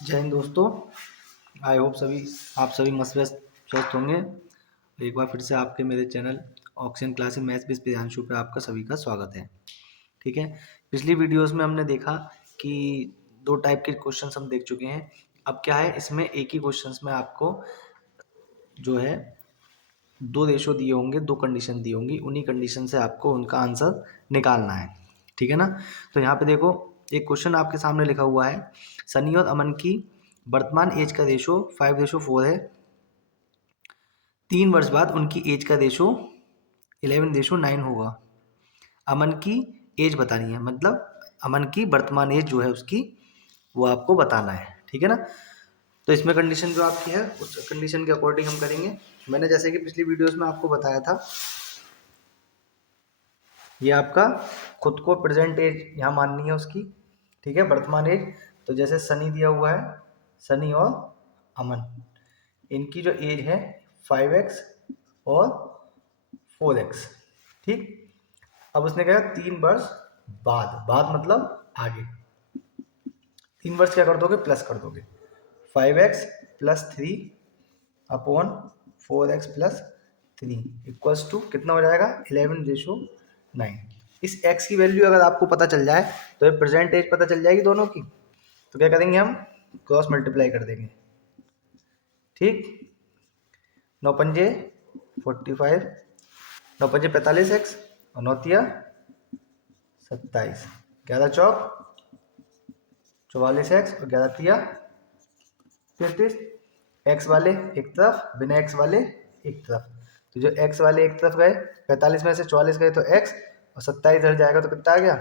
जय हिंद दोस्तों। I hope आप सभी मस्त व्यस्त स्वस्थ होंगे। एक बार फिर से आपके मेरे channel oxygen classes maths base Priyanshu पे आपका सभी का स्वागत है। ठीक है, पिछली वीडियोस में हमने देखा कि दो टाइप के क्वेश्चंस हम देख चुके हैं। अब क्या है, इसमें एक ही क्वेश्चंस में आपको जो है दो रेशो दिए होंगे, दो कंडीशन दी होंगी, उन्हीं कंडीशन से आपको उनका आंसर निकालना है। ठीक है ना। तो यहाँ पे देखो, एक क्वेश्चन आपके सामने लिखा हुआ है, सनी और अमन की वर्तमान एज का रेशो 5:4 है। 3 वर्ष बाद उनकी एज का रेशो 11:9 होगा। अमन की एज बतानी है, मतलब अमन की वर्तमान एज जो है उसकी, वो आपको बताना है। ठीक है ना। तो इसमें कंडीशन जो आपकी है उस कंडीशन के अकॉर्डिंग हम करेंगे। मैंने जैसे कि पिछली वीडियोस में आपको बताया था, ये आपका खुद को प्रेजेंट एज यहाँ माननी है उसकी। ठीक है, वर्तमान एज। तो जैसे सनी दिया हुआ है, सनी और अमन, इनकी जो एज है 5x और 4x। ठीक। अब उसने कहा 3 वर्ष बाद, बाद मतलब आगे। 3 वर्ष क्या कर दोगे, प्लस कर दोगे। 5x + 3 upon 4x + 3 equals to कितना हो जाएगा, 11:9। इस x की वैल्यू अगर आपको पता चल जाए तो ये प्रेजेंट एज पता चल जाएगी दोनों की। तो क्या करेंगे, हम क्रॉस मल्टीप्लाई कर देंगे। ठीक, 9×5 45, 9×5 45x और 9×3 27, 11×4 44x और 11×3 33। एक्स वाले एक तरफ, बिना एक्स वाले एक तरफ। तो जो एक्स वाले एक तरफ गए, 45 में से 44 गए तो एक्स, और 27 इधर जाएगा तो कितना आ गया,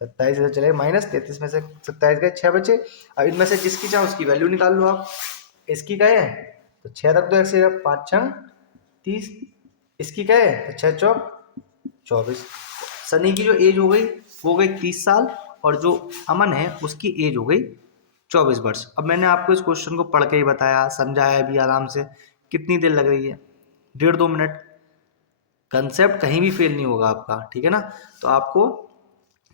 27 इधर चलेगा माइनस, 33 में से 27 गए, 6 बचे। अब इनमें से जिसकी चाहे उसकी वैल्यू निकाल लो आप। इसकी गए तो 6 रख दो, एक्स 5 6 30। इसकी गए तो 6 चौक 24। सनी की जो एज हो गई वो गई 30 साल, और जो अमन है उसकी एज हो गई 24 वर्ष। अब मैंने आपको इस क्वेश्चन को पढ़ के ही बताया, समझाया भी आराम से। कितनी देर लग रही है, 1.5-2 मिनट। कंसेप्ट कहीं भी फेल नहीं होगा आपका। ठीक है ना। तो आपको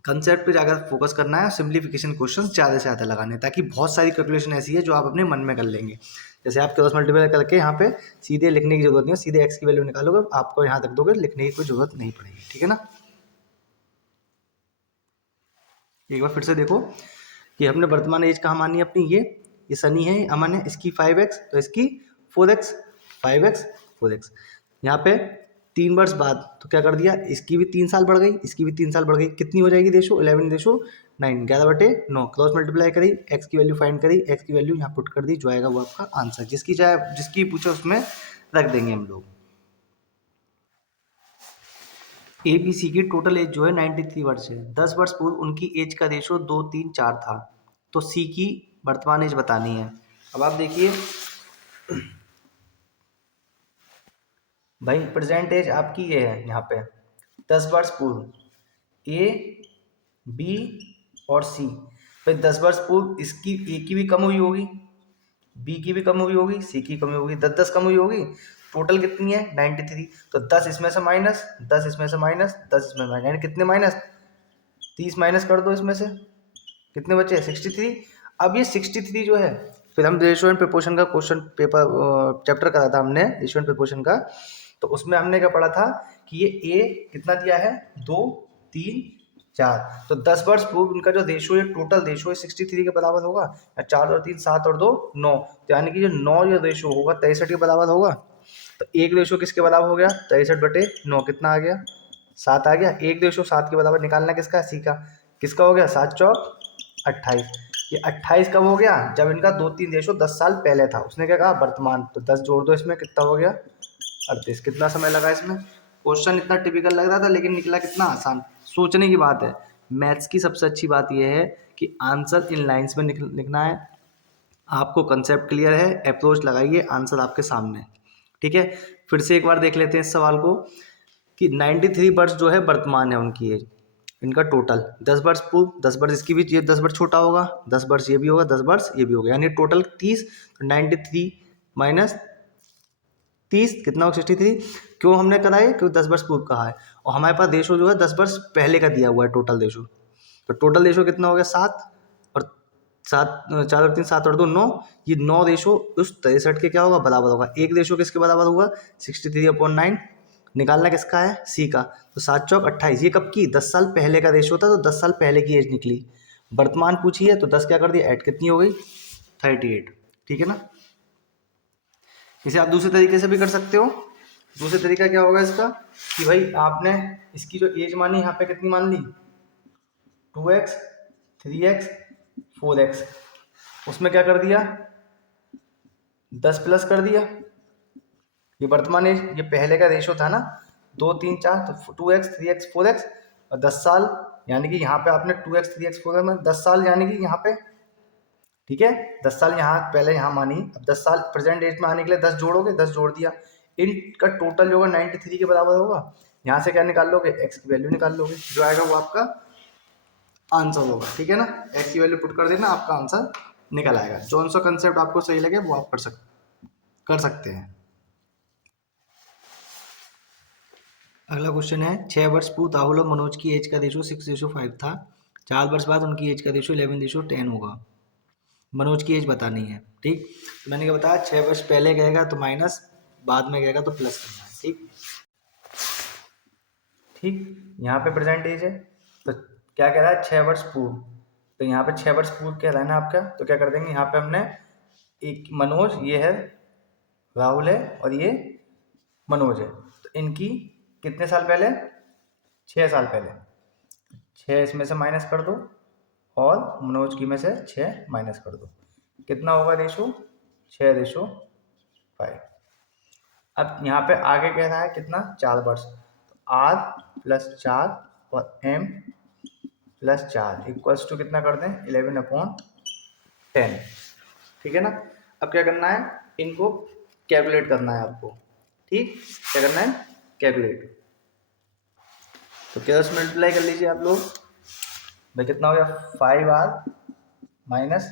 कंसेप्ट पे जाकर फोकस करना है, सिंप्लीफिकेशन क्वेश्चन ज़्यादा से ज़्यादा लगाने हैं, ताकि बहुत सारी कैलकुलेशन ऐसी है जो आप अपने मन में कर लेंगे। जैसे आप क्रॉस मल्टीप्लाई करके यहाँ पे सीधे लिखने की जरूरत नहीं है, सीधे एक्स की वैल्यू निकालोगे, आपको यहाँ तक दोगे, लिखने की कोई जरूरत नहीं पड़ेगी। ठीक है ना। एक बार फिर से देखो कि हमने वर्तमान एज कहाँ मानी है अपनी, ये सनी है, अमन है, इसकी 5x तो इसकी 4x, 5x 4x। यहाँ पे 3 वर्ष बाद तो क्या कर दिया, इसकी भी 3 साल बढ़ गई, इसकी भी 3 साल बढ़ गई। कितनी हो जाएगी रेशो, 11:9, 11/9। क्रॉस मल्टीप्लाई करी, एक्स की वैल्यू फाइंड करी, एक्स की वैल्यू यहाँ पुट कर दी, जो आएगा वो आपका आंसर। जिसकी चाहे जिसकी पूछे उसमें रख देंगे हम लोग। ए बी सी की टोटल एज जो है 93 वर्ष है। 10 वर्ष पूर्व उनकी एज का रेशो 2 3 4 था। तो सी की वर्तमान एज बतानी है। अब आप देखिए भाई, प्रेजेंट एज आपकी ये है यहाँ पे 10 वर्ष पूर्व, ए बी और सी। भाई 10 वर्ष पूर्व इसकी ए की भी कम हुई होगी, बी की भी कम हुई होगी, सी की कम हुई होगी, 10-10 कम हुई होगी। टोटल कितनी है 93। तो 10 इसमें से माइनस, 10 इसमें से माइनस, 10 इसमें माइनस, यानी कितने माइनस, 30 माइनस कर दो इसमें से, कितने बचे 63। अब ये 63 जो है, फिर हम रेशियो एंड प्रोपोर्शन का क्वेश्चन पेपर चैप्टर करा था हमने, रेशियो एंड प्रोपोर्शन का। तो उसमें हमने क्या पढ़ा था कि ये ए कितना दिया है, 2 3 4। तो 10 वर्ष पूर्व उनका जो रेशियो है, टोटल रेशियो है 63 के बराबर होगा। 4 और 3 7 और 2 9, तो यानी कि जो 9 जो रेशियो होगा 63 के बराबर होगा। तो एक रेशियो किसके बराबर हो गया, 63/9, कितना आ गया, 7 आ गया। एक रेशियो 7 के बराबर निकालना किसका, सी का। किसका हो गया, 7 चौक 28। ये 28 कब हो गया, जब इनका 2-3 रेशियो 10 साल पहले था। उसने क्या कहा, वर्तमान। तो 10 जोड़ दो इसमें, कितना हो गया 38। कितना समय लगा इसमें, क्वेश्चन इतना टिपिकल लग रहा था लेकिन निकला कितना आसान। सोचने की बात है। मैथ्स की सबसे अच्छी बात यह है कि आंसर इन लाइंस में लिखना है। आपको कंसेप्ट क्लियर है, अप्रोच लगाइए, आंसर आपके सामने। ठीक है, फिर से एक बार देख लेते हैं इस सवाल को कि 93 वर्ष जो है वर्तमान है उनकी एज, इनका टोटल 10 वर्ष पूर्व, 10 वर्ष इसकी भी, ये 10 वर्ष छोटा होगा, 10 वर्ष ये भी होगा, 10 वर्ष ये भी होगा, यानी टोटल 30। तो 93 माइनस 30 कितना होगा, 63। क्यों हमने करा है, क्योंकि 10 वर्ष पूर्व कहा है, और हमारे पास रेशो जो है 10 वर्ष पहले का दिया हुआ है टोटल रेशो। तो टोटल रेशो कितना हो गया 7, और सात, 4 और 3 7 और 2 9, ये 9 रेशो उस 63 के क्या होगा, बराबर होगा। एक रेशो किसके बराबर होगा, 63/9। निकालना किसका है, सी का। तो 7 चौक 28, ये कब की, 10 साल पहले का रेशो था, तो 10 साल पहले की एज निकली। वर्तमान पूछी है तो 10 क्या कर दिया, ऐड कितनी हो गई, 38। ठीक है ना। इसे आप दूसरे तरीके से भी कर सकते हो। दूसरा तरीका क्या होगा इसका, कि भाई आपने इसकी जो एज मानी यहाँ पे कितनी मान ली, 2x 3x 4x, उसमें क्या कर दिया, 10 प्लस कर दिया। ये वर्तमान एज, ये पहले का रेशो था ना, 2 3 4, तो 2x 3x 4x, और 10 साल, यानी कि यहाँ पे आपने 2x 3x 4x में 10 साल, यानी कि यहाँ पे, ठीक है, 10 साल यहाँ पहले यहाँ मानी। अब 10 साल प्रेजेंट एज में आने के लिए 10 जोड़ोगे, 10 जोड़ दिया, इनका टोटल जो होगा 93 के बराबर होगा। यहाँ से क्या निकाल लोगे, x की वैल्यू निकाल लोगे, जो आएगा वो आपका आंसर होगा। ठीक है ना, x की वैल्यू पुट कर देना, आपका आंसर निकल आएगा। जो सा कंसेप्ट आपको सही लगे वो आप कर सकते हैं। अगला क्वेश्चन है, 6 वर्ष पूर्व राहुल और मनोज की एज का रेशो 6:5 था। 4 वर्ष बाद उनकी एज का रेशो 11:10 होगा। मनोज की एज बतानी है। ठीक, तो मैंने क्या बताया, 6 वर्ष पहले गएगा तो माइनस, बाद में गएगा तो प्लस करना है। ठीक ठीक, यहाँ पे प्रेजेंट एज है, तो क्या कह रहा है, 6 वर्ष पूर्व, तो यहाँ पे 6 वर्ष पूर्व कह रहा है ना आपका, तो क्या कर देंगे, यहाँ पे हमने एक मनोज, ये है राहुल है, और ये मनोज है, तो इनकी कितने साल पहले, 6 साल पहले, 6 इसमें से माइनस कर दो, और मनोज की में से 6 माइनस कर दो, कितना होगा रेशो, 6:5। अब यहाँ पे आगे कह रहा है कितना, 4 वर्ष, तो R + 4 और M + 4 इक्वल्स टू कितना कर दें, 11/10। ठीक है ना। अब क्या करना है, इनको कैलकुलेट करना है आपको। ठीक, क्या करना है, कैलकुलेट। तो क्या उसमें मल्टीप्लाई कर लीजिए आप लोग, भाई कितना हो गया, 5R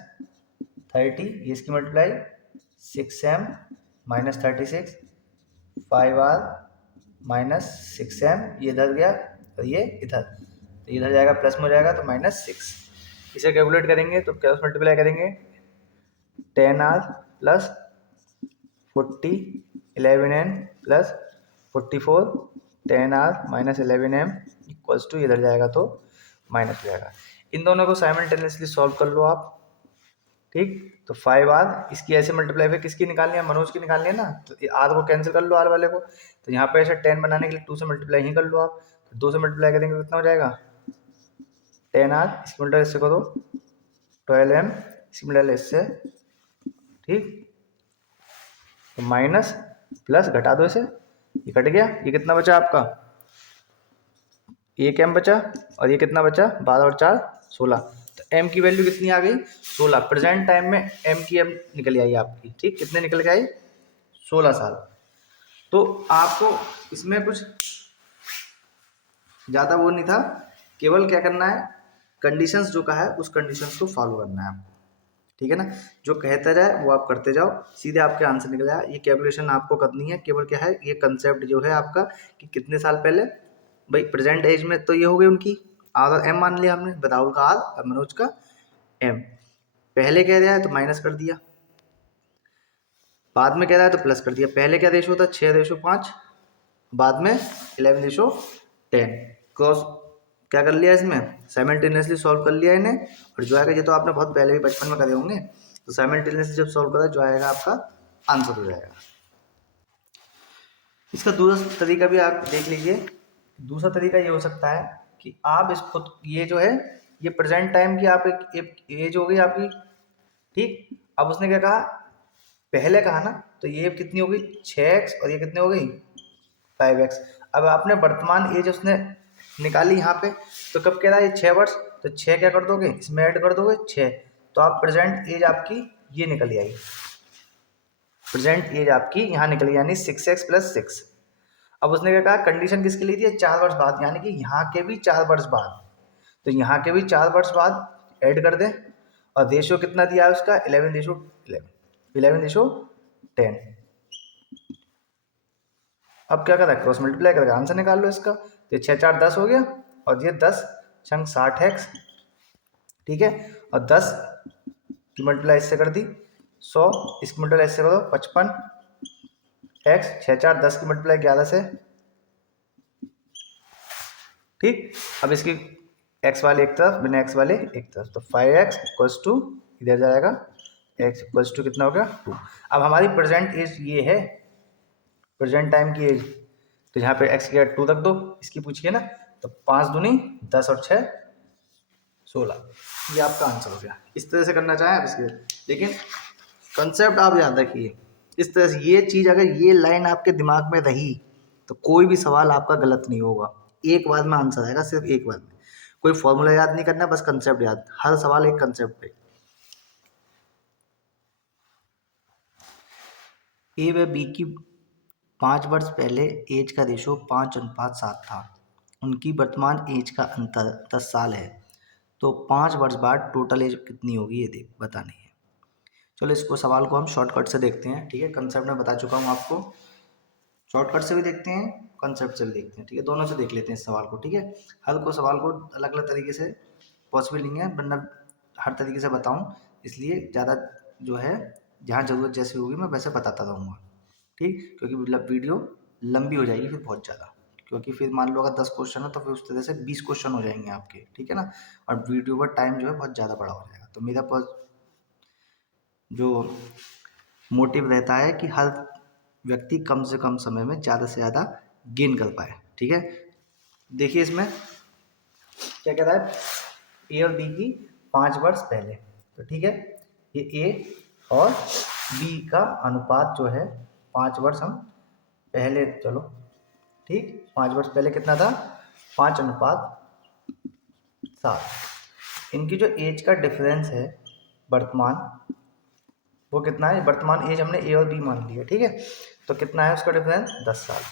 - 30, ये इसकी मल्टीप्लाई, 6M - 36, 5R - 6M, ये इधर गया और ये इधर, तो इधर जाएगा प्लस में हो जाएगा, तो -6। इसे कैलकुलेट करेंगे तो क्या मल्टीप्लाई करेंगे, 10R + 40 11M + 44, 10R - 11M equals to, इधर जाएगा तो माइनस हो जाएगा। इन दोनों को साइमल्टेनियसली सॉल्व कर लो आप। ठीक, तो 5R, इसकी ऐसे मल्टीप्लाई फिर किसकी निकालनी है, मनोज की निकालनी है ना, तो R को कैंसिल कर लो, R वाले को, तो यहाँ पे ऐसे 10 बनाने के लिए 2 से मल्टीप्लाई ही कर लो आप, तो 2 से मल्टीप्लाई करेंगे कितना हो जाएगा, 10R, इसकी मल्टीप्लाई इससे करो 12M, इसकी मल्टीप्लाई इससे। ठीक, तो माइनस प्लस घटा दो इसे, ये कट गया, ये कितना बचा आपका, 1M बचा, और ये कितना बचा, 12 और 4 16, तो M की वैल्यू कितनी आ गई, 16। प्रेजेंट टाइम में M की M निकल आई आपकी। ठीक, कितने निकल के आई, 16 साल। तो आपको इसमें कुछ ज़्यादा वो नहीं था, केवल क्या करना है, कंडीशंस जो कहा है उस कंडीशंस को फॉलो करना है आपको। ठीक है ना, जो कहता जाए वो आप करते जाओ, सीधे आपके आंसर निकल जाए। ये कैलकुलेशन आपको करनी है, केवल क्या है, ये कंसेप्ट जो है आपका, कि कितने साल पहले, भाई प्रेजेंट एज में तो ये हो गई उनकी, R और M मान लिया हमने, राहुल का R और मनोज का M। पहले कह रहा है तो माइनस कर दिया, बाद में कह रहा है तो प्लस कर दिया। पहले क्या रेशो था, 6:5, बाद में 11:10। क्रॉस क्या कर लिया, इसमें साइमल्टेनियसली सॉल्व कर लिया इन्हें, और जो आएगा, ये तो आपने बहुत पहले भी बचपन में करे होंगे, तो साइमल्टेनियसली जब सॉल्व करा, जो आएगा आपका आंसर हो जाएगा। इसका दूसरा तरीका भी आप देख लीजिए। दूसरा तरीका ये हो सकता है कि आप इस खुद, ये जो है, ये प्रेजेंट टाइम की आप एक एज हो गई आपकी। ठीक, अब उसने क्या कहा, पहले कहा ना, तो ये कितनी हो गई, 6x, और ये कितनी हो गई, 5x। अब आपने वर्तमान एज उसने निकाली यहाँ पे, तो कब कह रहा है, ये 6 वर्ष, तो 6 क्या कर दोगे, इसमें ऐड कर दोगे 6, तो आप प्रेजेंट एज आपकी ये निकली आई, प्रेजेंट एज आपकी यहाँ निकली, यानी 6x + 6। अब उसने क्या कहा, कंडीशन किसके लिए थी, 4 वर्ष बाद, यानी कि यहाँ के भी 4 वर्ष बाद, तो यहाँ के भी 4 वर्ष बाद ऐड कर दें, और रेशो कितना दिया है उसका, 11:10। अब क्या करा, क्रॉस मल्टीप्लाई करके आंसर निकाल लो इसका, तो 6 4 10 हो गया, और ये 10 × 60x। ठीक है, और 10 की मल्टीप्लाई इससे कर दी 100, इसकी मल्टीप्लाई इससे कर दो 55, एक्स 6 4 10 की मल्टीप्लाई 11 से, ठीक। अब इसकी एक्स वाले एक तरफ, बिना एक्स वाले एक तरफ, तो 5x इक्वल्स टू इधर जाएगा x इक्वल्स टू कितना हो गया 2। अब हमारी प्रेजेंट एज ये है, प्रेजेंट टाइम की एज, तो यहाँ पे x की जगह 2 रख दो, इसकी पूछिए ना, तो 5 दूनी 10 और 6 16, ये आपका आंसर हो गया। इस तरह से करना चाहें आप इसके, लेकिन कंसेप्ट आप याद रखिए इस तरह से, ये चीज़ अगर ये लाइन आपके दिमाग में रही तो कोई भी सवाल आपका गलत नहीं होगा, एक बार में आंसर आएगा, सिर्फ एक बार में। कोई फॉर्मूला याद नहीं करना, बस कंसेप्ट याद, हर सवाल एक कंसेप्ट पे। ए व बी की 5 वर्ष पहले एज का रेशो 5:7 था, उनकी वर्तमान एज का अंतर 10 साल है, तो 5 वर्ष बाद टोटल एज कितनी होगी ये देख बतानी है। चलो इसको सवाल को हम शॉर्टकट से देखते हैं, ठीक है। कंसेप्ट में बता चुका हूँ आपको, शॉर्टकट से भी देखते हैं, कंसेप्ट से भी देखते हैं, ठीक है। दोनों से देख लेते हैं इस सवाल को, ठीक है। हल को सवाल को अलग अलग तरीके से पॉसिबल नहीं है, वरना हर तरीके से बताऊं, इसलिए ज़्यादा जो है जहाँ ज़रूरत जैसी होगी मैं वैसे बताता रहूँगा, ठीक। क्योंकि मतलब वीडियो लंबी हो जाएगी फिर बहुत ज़्यादा, क्योंकि फिर मान लो अगर 10 क्वेश्चन है तो फिर उस तरह से 20 क्वेश्चन हो जाएंगे आपके, ठीक है ना। और वीडियो का टाइम जो है बहुत ज़्यादा बड़ा हो जाएगा। तो मेरा जो मोटिव रहता है कि हर व्यक्ति कम से कम समय में ज़्यादा से ज़्यादा गेन कर पाए, ठीक है। देखिए इसमें क्या कह रहा है, ए और बी की 5 वर्ष पहले, तो ठीक है, ये ए और बी का अनुपात जो है 5 वर्ष हम पहले, चलो ठीक, 5 वर्ष पहले कितना था 5:7। इनकी जो एज का डिफरेंस है वर्तमान, वो कितना है, वर्तमान एज हमने ए और बी मान लिया, ठीक है। तो कितना है उसका डिफरेंस 10 साल।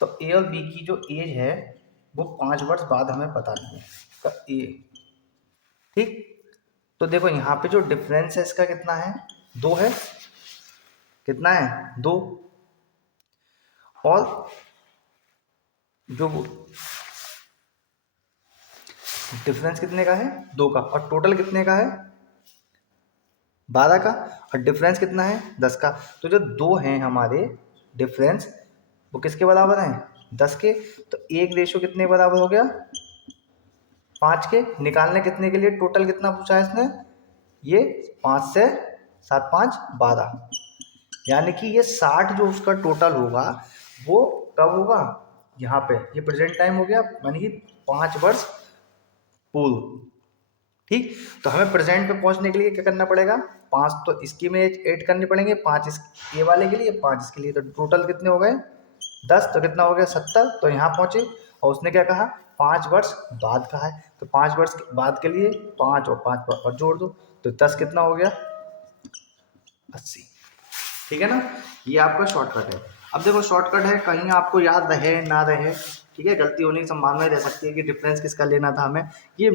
तो ए और बी की जो एज है वो 5 वर्ष बाद हमें पता नहीं है इसका ए, ठीक। तो देखो यहाँ पे जो डिफरेंस है इसका कितना है 2 है, कितना है 2, और जो डिफरेंस कितने का है 2 का, और टोटल कितने का है 12 का, और डिफरेंस कितना है 10 का। तो जो 2 हैं हमारे डिफरेंस वो किसके बराबर हैं 10 के। तो एक रेशो कितने के बराबर हो गया 5 के। निकालने कितने के लिए, टोटल कितना पूछा है इसने, ये 5 से 7 5 12, यानी कि ये 60 जो उसका टोटल होगा वो कब होगा, यहाँ पे ये प्रेजेंट टाइम हो गया, यानी कि 5 वर्ष पूर्व, ठीक। तो हमें प्रेजेंट पे पहुंचने के लिए क्या करना पड़ेगा, 5 तो इसकी में ऐड करने पड़ेंगे, 5 इस ये वाले के लिए 5 इसके लिए, तो टोटल कितने हो गए 10, तो कितना हो गया 70। तो यहाँ पहुंचे और उसने क्या कहा 5 वर्ष बाद कहा है, तो 5 वर्ष बाद के लिए 5 और 5 और जोड़ दो, तो 10 कितना हो गया 80, ठीक है ना। ये आपका शॉर्टकट है। अब देखो शॉर्टकट है, कहीं आपको याद रहे ना रहे, ठीक है, गलती होने की संभावना रह सकती है कि डिफरेंस किसका लेना था हमें, ये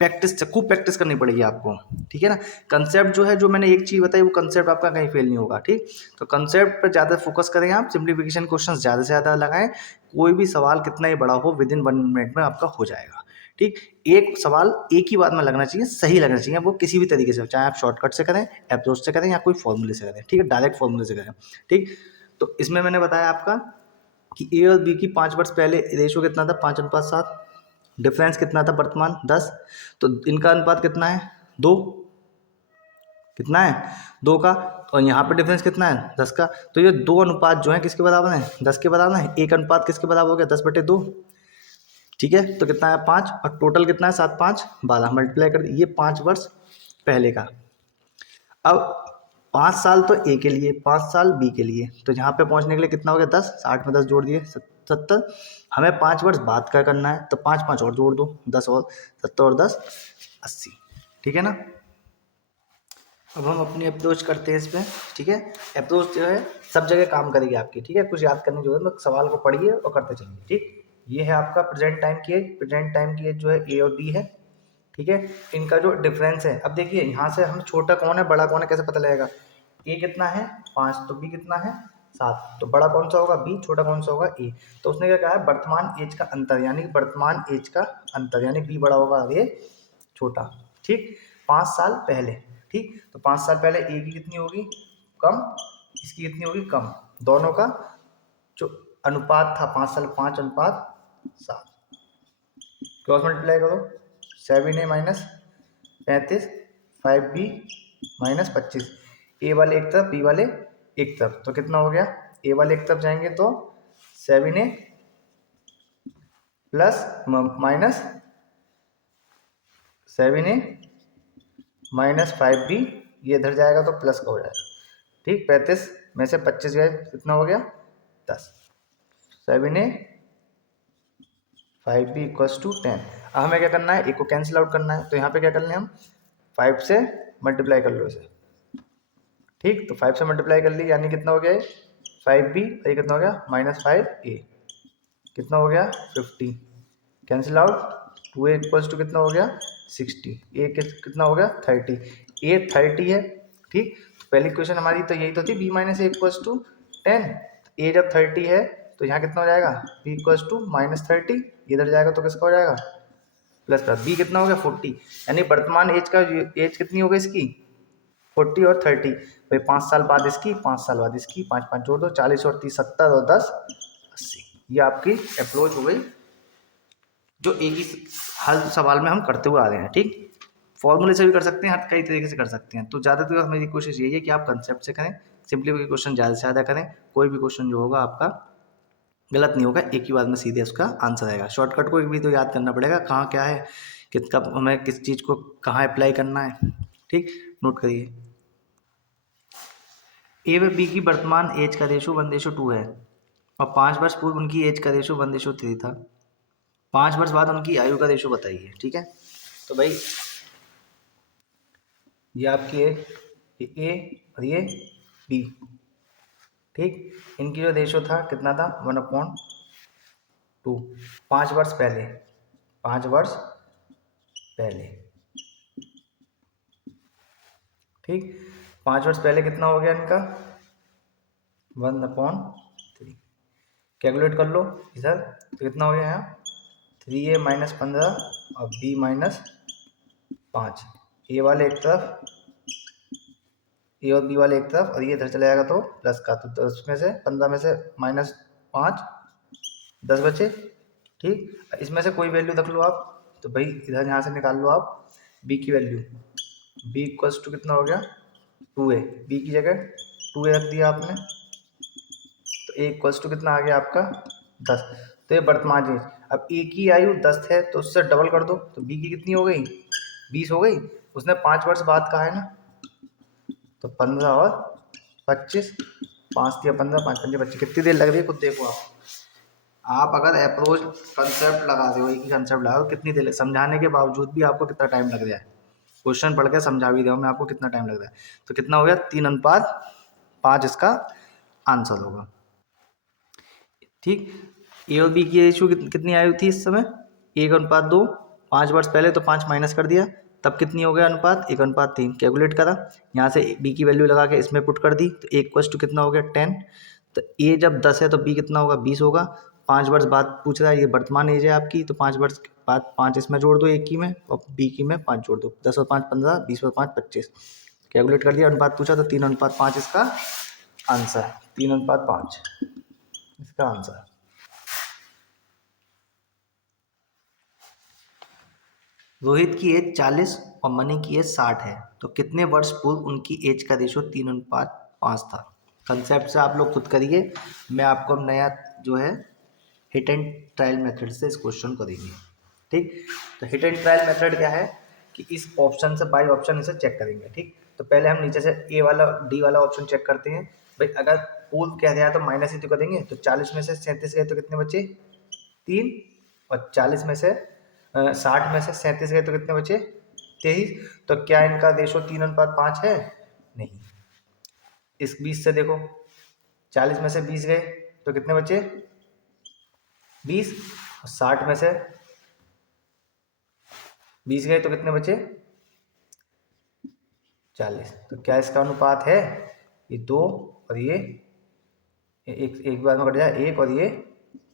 प्रैक्टिस से खूब प्रैक्टिस करनी पड़ेगी आपको, ठीक है ना। कंसेप्ट जो है, जो मैंने एक चीज़ बताई वो कंसेप्ट आपका कहीं फेल नहीं होगा, ठीक। तो कंसेप्ट पर ज़्यादा फोकस करें आप, सिंप्लीफिकेशन क्वेश्चन ज़्यादा से ज़्यादा लगाएं, कोई भी सवाल कितना ही बड़ा हो विद इन 1 मिनट में आपका हो जाएगा, ठीक। एक सवाल एक ही बात में लगना चाहिए, सही लगना चाहिए, वो किसी भी तरीके से, चाहे आप शॉर्टकट से करें, अप्रोच से करें, या कोई फॉर्मूले से करें, ठीक है, डायरेक्ट फॉर्मूले से करें, ठीक। तो इसमें मैंने बताया आपका कि ए और बी की 5 वर्ष पहले रेशो कितना था 5:7, डिफरेंस कितना था वर्तमान 10, तो इनका अनुपात कितना है 2, कितना है 2 का, और यहाँ पे डिफरेंस कितना है 10 का। तो ये 2 अनुपात जो है किसके बराबर है 10 के बराबर है, एक अनुपात किसके बराबर हो गया 10/2, ठीक है। तो कितना है 5, और टोटल कितना है 7 5 12, मल्टीप्लाई कर ये 5 वर्ष पहले का। अब 5 साल तो ए के लिए, 5 साल बी के लिए, तो यहाँ पे पहुँचने के लिए कितना हो गया 10, 60 में 10 जोड़ दिए 70। हमें 5 वर्ष बाद का करना है, तो 5 5 और जोड़ दो 10 और 70 और 10 80, ठीक है ना। अब हम अपनी अप्रोच करते हैं इस पर, ठीक है। अप्रोच जो है सब जगह काम करेगी आपकी, ठीक है, कुछ याद करने की जरूरत नहीं, सवाल को पढ़िए और करते चलिए, ठीक। ये है आपका प्रेजेंट टाइम की एज, प्रेजेंट टाइम की एज जो है ए और बी है, ठीक है। इनका जो डिफरेंस है, अब देखिए यहाँ से हम छोटा कौन है बड़ा कौन है कैसे पता लगेगा, ए कितना है 5, तो बी कितना है 7, तो बड़ा कौन सा होगा बी, छोटा कौन सा होगा ए। तो उसने क्या कहा है वर्तमान एज का अंतर, यानी वर्तमान एज का अंतर, यानी बी बड़ा होगा ये छोटा, ठीक। 5 साल पहले, ठीक, तो 5 साल पहले ए की कितनी होगी, कम, इसकी कितनी होगी, कम। दोनों का जो अनुपात था 5 साल 5:7, क्रॉस मल्टीप्लाई करो, 7a माइनस 35, 5b माइनस 25, ए वाले एक तरफ बी वाले एक तरफ, तो कितना हो गया, ए वाले एक तरफ जाएंगे तो 7a plus minus 7a minus 5b, ये इधर जाएगा तो प्लस का हो जाएगा, ठीक। 35 में से 25 गए, कितना हो गया, 10, 7a 5b इक्वल्स टू 10। अब हमें क्या करना है, एक को कैंसिल आउट करना है, तो यहाँ पे क्या कर लें हम, 5 से मल्टीप्लाई कर लो इसे, ठीक। तो 5 से मल्टीप्लाई कर ली, यानी कितना हो गया, 5b, ये कितना हो गया, माइनस 5a, कितना हो गया, 50, cancel out, 2a equals to कितना हो गया, 60, ए कितना हो गया, 30, ए 30 है, ठीक। तो पहली क्वेश्चन हमारी तो यही तो थी, b minus a equals to 10, a जब 30 है तो यहाँ कितना हो जाएगा, b इक्वल्स टू माइनस 30, इधर जाएगा तो किसका हो जाएगा, प्लस का, b कितना हो गया, 40, यानी वर्तमान एज का, एज कितनी हो गई इसकी, 40 और 30, भाई 5 साल बाद इसकी, 5 साल बाद इसकी, 5 5 जोड़ दो, 40 और 30 70 और 10 80, ये आपकी अप्रोच हो गई जो एक ही हर सवाल में हम करते हुए आ रहे हैं, ठीक। फॉर्मूले से भी कर सकते हैं, हर कई तरीके से कर सकते हैं, तो ज़्यादातर मेरी कोशिश यही है कि आप कंसेप्ट से करें, सिंपलीफिकेशन क्वेश्चन ज़्यादा से ज़्यादा करें, कोई भी क्वेश्चन जो होगा आपका गलत नहीं होगा, एक ही बार में सीधे उसका आंसर आएगा। शॉर्टकट को भी तो याद करना पड़ेगा, कहाँ क्या है, किसका हमें किस चीज़ को कहाँ अप्लाई करना है, ठीक, नोट करिए। ए व बी की वर्तमान एज का रेशो 1:2 है और 5 वर्ष पूर्व उनकी एज का रेशो 1:3 था। 5 वर्ष बाद उनकी आयु का रेशो बताइए, ठीक है। तो भाई ये आपकी ये ए और ये बी, ठीक, इनकी जो रेशो था कितना था, 1/2, 5 वर्ष पहले, 5 वर्ष पहले, ठीक, 5 वर्ष पहले कितना हो गया इनका, 1/3, कैलकुलेट कर लो इधर, तो कितना हो गया यहाँ, 3a माइनस 15 और b माइनस 5, ए वाले एक तरफ, ए और बी वाले एक तरफ, और ये इधर चला जाएगा तो प्लस का, तो 10 में से 15 में से माइनस 5, 10 बचे, ठीक। इसमें से कोई वैल्यू रख लो आप, तो भाई इधर यहाँ से निकाल लो आप b की वैल्यू, b इक्वल्स टू कितना हो गया, 2a, b की जगह 2a रख दिया आपने, तो a इक्वल्स टू कितना आ गया आपका 10, तो ये वर्तमान एज, अब a की आयु 10 है तो उससे डबल कर दो, तो b की कितनी हो गई, 20 हो गई, उसने 5 वर्ष बाद कहा है ना, तो 15 और 25, 5 दिया 15, 5 पंजे 25, कितनी देर लग रही है खुद देखो आप अगर अप्रोच कंसेप्ट लगा रहे हो, एक ही कंसेप्ट लगा रहे हो, कितनी देर समझाने के बावजूद भी आपको कितना टाइम लग रहा है, क्वेश्चन पढ़ के समझा भी रहा हूँ मैं आपको, कितना टाइम लग रहा है, तो कितना हो गया, 3:5 इसका आंसर होगा, ठीक। ए और बी की रेशियो कितनी आई थी इस समय, 1:2, 5 वर्ष पहले तो 5 माइनस कर दिया, तब कितनी हो गया अनुपात, 1:3, कैलकुलेट करा, यहाँ से बी की वैल्यू लगा के इसमें पुट कर दी, तो ए इक्वल्स टू कितना हो गया 10, तो ए जब 10 है तो बी कितना होगा, 20 होगा, 5 वर्ष बाद पूछ रहा है, ये वर्तमान एज है आपकी, तो 5 वर्ष बाद 5 इसमें जोड़ दो, ए की में और बी की में 5 जोड़ दो, 10 और 5 15, 20 और 5 25, कैलकुलेट कर दिया, अनुपात पूछा तो 3:5 इसका आंसर, 3:5 इसका आंसर। रोहित की एज 40 और मनी की एज 60 है, तो कितने वर्ष पूर्व उनकी एज का रेशो 3:5 था। कंसेप्ट से आप लोग खुद करिए, मैं आपको अब नया जो है हिट एंड ट्रायल मेथड से इस क्वेश्चन को देंगे, ठीक। तो हिट एंड ट्रायल मेथड क्या है कि इस ऑप्शन से बाई ऑप्शन इसे चेक करेंगे, ठीक। तो पहले हम नीचे से ए वाला डी वाला ऑप्शन चेक करते हैं, भाई अगर पूर्व कह दिया है तो माइनस ही तो करेंगे, तो 40 में से 37 गए तो कितने बचे 3, और 40 में से 60 में से 37 गए तो कितने बचे 23, तो क्या इनका रेशो 3:5 है, नहीं। इस 20 से देखो, 40 में से 20 गए तो कितने बचे 20, और 60 में से 20 गए तो कितने बचे 40, तो क्या इसका अनुपात है, ये 2 और ये एक, एक बार में कट जाए 1 और ये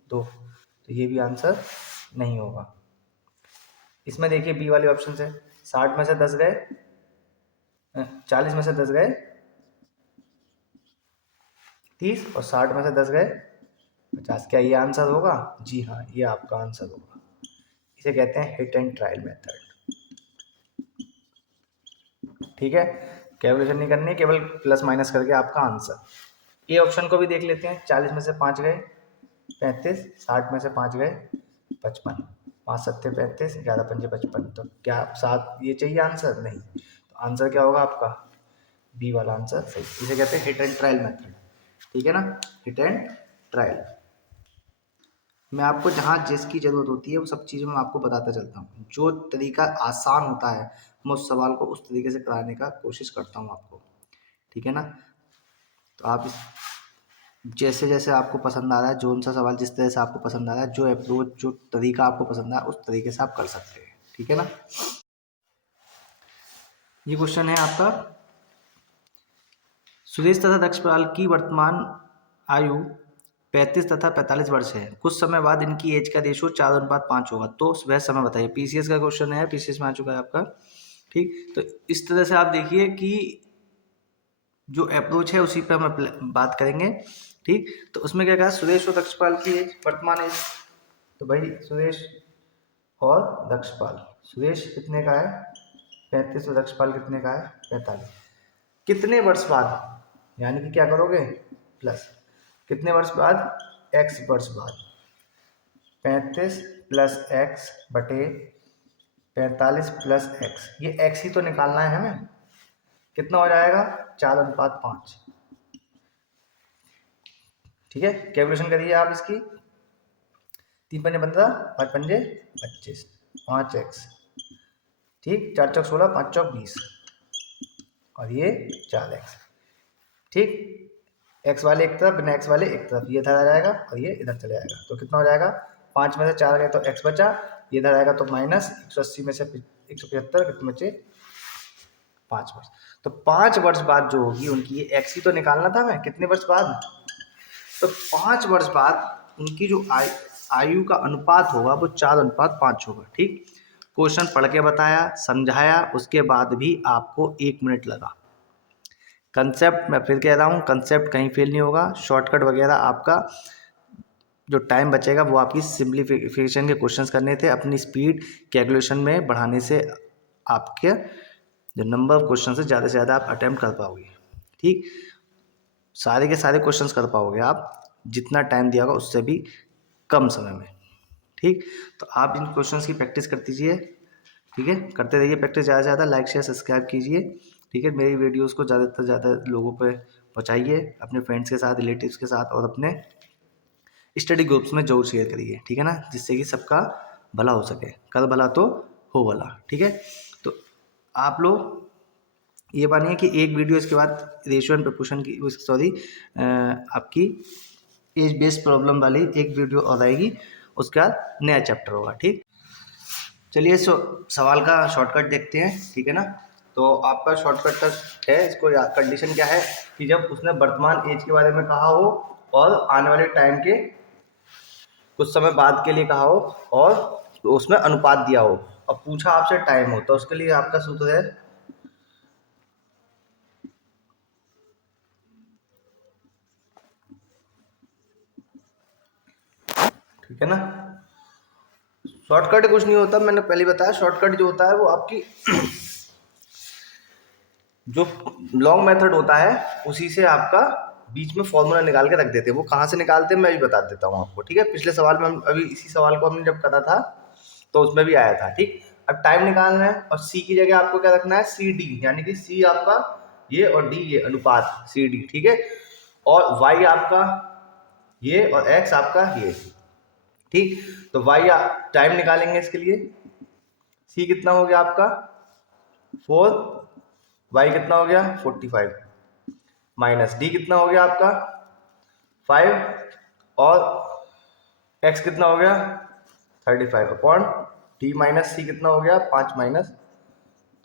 2, तो ये भी आंसर नहीं होगा। इसमें देखिए बी वाले ऑप्शन से 60 में से 10 गए 40 में से 10 गए 30 और 60 में से 10 गए 50। क्या ये आंसर होगा? जी हाँ, ये आपका आंसर होगा। इसे कहते हैं हिट एंड ट्रायल मेथड। ठीक है, कैलकुलेशन नहीं करनी, केवल प्लस माइनस करके आपका आंसर। ए ऑप्शन को भी देख लेते हैं। 40 में से 5 गए 35, 60 में से 5 गए 55, 5 सत्ते 35, 11 पंजे 55। तो क्या आप 7 ये चाहिए आंसर? नहीं, तो आंसर क्या होगा आपका? बी वाला आंसर सही। इसे कहते हैं हिट एंड ट्रायल मेथड। ठीक है ना, हिट एंड ट्रायल। मैं आपको जहाँ जिसकी ज़रूरत होती है वो सब चीज़ें मैं आपको बताता चलता हूँ। जो तरीका आसान होता है मैं उस सवाल को उस तरीके से कराने का कोशिश करता हूँ आपको। ठीक है ना, तो आप जैसे जैसे आपको पसंद आ रहा है, जो सा सवाल जिस तरह से आपको पसंद आ रहा है, जो अप्रोच जो तरीका आपको पसंद आया उस तरीके से आप कर सकते हैं। ठीक है ना, ये क्वेश्चन है आपका। सुरेश तथा दक्षपाल की वर्तमान आयु 35 तथा 45 वर्ष है। कुछ समय बाद इनकी एज का रेशो 4:5 होगा, तो वह समय बताइए। पीसीएस का क्वेश्चन है, पीसीएस में आ चुका है आपका। ठीक, तो इस तरह से आप देखिए कि जो अप्रोच है उसी पर हम बात करेंगे। ठीक, तो उसमें क्या कहा, सुरेश और दक्षपाल की एज, वर्तमान एज। तो भाई सुरेश और दक्षपाल, सुरेश कितने का है 35 और दक्षपाल कितने का है 45। कितने वर्ष बाद, यानी कि क्या करोगे प्लस, कितने वर्ष बाद, एक्स वर्ष बाद। 35 प्लस एक्स बटे 45 प्लस एक्स, ये एक्स ही तो निकालना है हमें। कितना हो जाएगा 4:5। ठीक है, कैलकुलेशन करिए आप इसकी। 3 पंजे 15, 5 पंजे 25, 5 एक्स। ठीक, 4 चौक 16, 5 चौक 20 और ये 4 एक्स। ठीक, एक्स वाले एक तरफ, बिना एक्स वाले एक तरफ, ये इधर आ जाएगा और ये इधर चले जाएगा। तो कितना हो जाएगा, 5 में से 4 गए तो एक्स बचा, ये इधर आएगा तो माइनस 180 में से 175, कितने बचे 5 वर्ष। तो 5 वर्ष बाद जो होगी उनकी, ये एक्स ही तो निकालना था हमें, कितने वर्ष बाद। तो 5 वर्ष बाद उनकी जो आयु का अनुपात होगा वो 4:5 होगा। ठीक, क्वेश्चन पढ़ के बताया, समझाया, उसके बाद भी आपको 1 मिनट लगा। कंसेप्ट मैं फिर कह रहा हूँ, कंसेप्ट कहीं फेल नहीं होगा। शॉर्टकट वगैरह आपका जो टाइम बचेगा वो आपकी सिंप्लीफिकेशन के क्वेश्चंस करने थे। अपनी स्पीड कैलकुलेशन में बढ़ाने से आपके जो नंबर ऑफ क्वेश्चन है ज़्यादा से ज़्यादा आप अटैम्प्ट कर पाओगे। ठीक, सारे के सारे क्वेश्चंस कर पाओगे आप जितना टाइम दिया होगा उससे भी कम समय में। ठीक, तो आप इन क्वेश्चंस की प्रैक्टिस कर दीजिए। ठीक है, करते रहिए प्रैक्टिस ज़्यादा से ज़्यादा। लाइक शेयर सब्सक्राइब कीजिए। ठीक है, मेरी वीडियोस को ज़्यादा से ज़्यादा लोगों पे पहुँचाइए, अपने फ्रेंड्स के साथ, रिलेटिव्स के साथ और अपने स्टडी ग्रुप्स में जरूर शेयर करिए। ठीक है ना, जिससे कि सबका भला हो सके। कल भला तो हो भला। ठीक है, तो आप लोग ये मानिए कि एक वीडियो इसके बाद रेशियो एंड प्रपोर्शन की, सॉरी आपकी एज बेस्ड प्रॉब्लम वाली एक वीडियो और आएगी, उसके बाद नया चैप्टर होगा। ठीक, चलिए सवाल का शॉर्टकट देखते हैं। ठीक है ना, तो आपका शॉर्टकट तक है, इसको कंडीशन क्या है कि जब उसने वर्तमान एज के बारे में कहा हो और आने वाले टाइम के कुछ समय बाद के लिए कहा हो और उसमें अनुपात दिया हो और पूछा आपसे टाइम हो, तो उसके लिए आपका सूत्र है, ठीक है ना। शॉर्टकट कुछ नहीं होता, मैंने पहले बताया। शॉर्टकट जो होता है वो आपकी जो लॉन्ग मेथड होता है उसी से आपका बीच में फॉर्मूला निकाल के रख देते हैं। वो कहाँ से निकालते हैं मैं भी बता देता हूँ आपको। ठीक है, पिछले सवाल में हम अभी इसी सवाल को हमने जब करा था तो उसमें भी आया था। ठीक, अब टाइम निकालना है और सी की जगह आपको क्या रखना है, सी डी, यानी कि सी आपका ये और डी ये अनुपात सी डी। ठीक है, और वाई आपका ये और एक्स आपका ये। ठीक, तो वाई टाइम निकालेंगे इसके लिए। सी कितना हो गया आपका 4, वाई कितना हो गया 45, माइनस डी कितना हो गया आपका 5 और एक्स कितना हो गया 35 अपॉन डी माइनस सी कितना हो गया 5 माइनस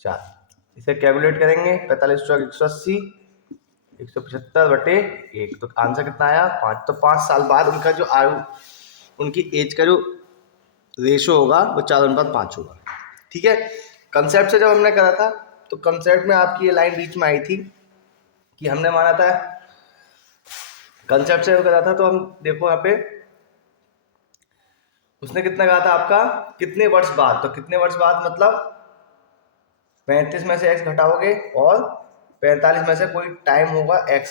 4। इसे कैलकुलेट करेंगे, 45 चौक 180, 175 बटे 1, तो आंसर कितना आया 5। तो 5 साल बाद उनका जो आयु, उनकी एज का जो रेशो होगा वो 4:5 होगा। ठीक है, कंसेप्ट से जब हमने करा था तो कंसेप्ट में आपकी ये लाइन बीच में आई थी कि हमने माना था कंसेप्ट से करा था, तो हम देखो यहाँ पे उसने कितना कहा था आपका, कितने वर्ष बाद, तो कितने वर्ष बाद मतलब 35 में से x घटाओगे और 45 में से कोई टाइम होगा x,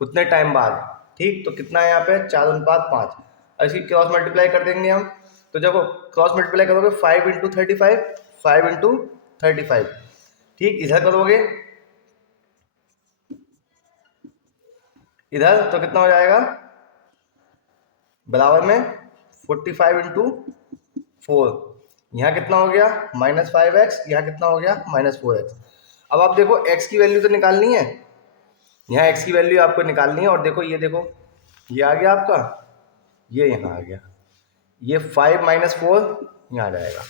उतने टाइम बाद, ठीक। तो कितना है यहाँ पे 4:5, इसकी क्रॉस मल्टीप्लाई कर देंगे हम। तो जब क्रॉस मल्टीप्लाई करोगे 5 × 35, 5 × 35, ठीक। इधर करोगे, इधर तो कितना हो जाएगा, बराबर में 45 × 4, यहाँ कितना हो गया -5x, यहाँ कितना हो गया -4x। अब आप देखो x की वैल्यू तो निकालनी है, यहाँ x की वैल्यू आपको निकालनी है। और देखो ये देखो, ये आ गया आपका, ये यहाँ आ गया, ये 5 - 4 यहाँ आ जाएगा,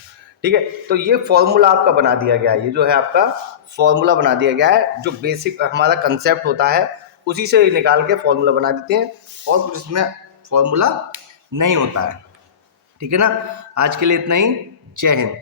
ठीक है। तो ये फॉर्मूला आपका बना दिया गया है, ये जो है आपका फॉर्मूला बना दिया गया है, जो बेसिक हमारा कंसेप्ट होता है उसी से निकाल के फॉर्मूला बना देते हैं, और कुछ इसमें फॉर्मूला नहीं होता है, ठीक है ना। आज के लिए इतना ही, जय हिंद।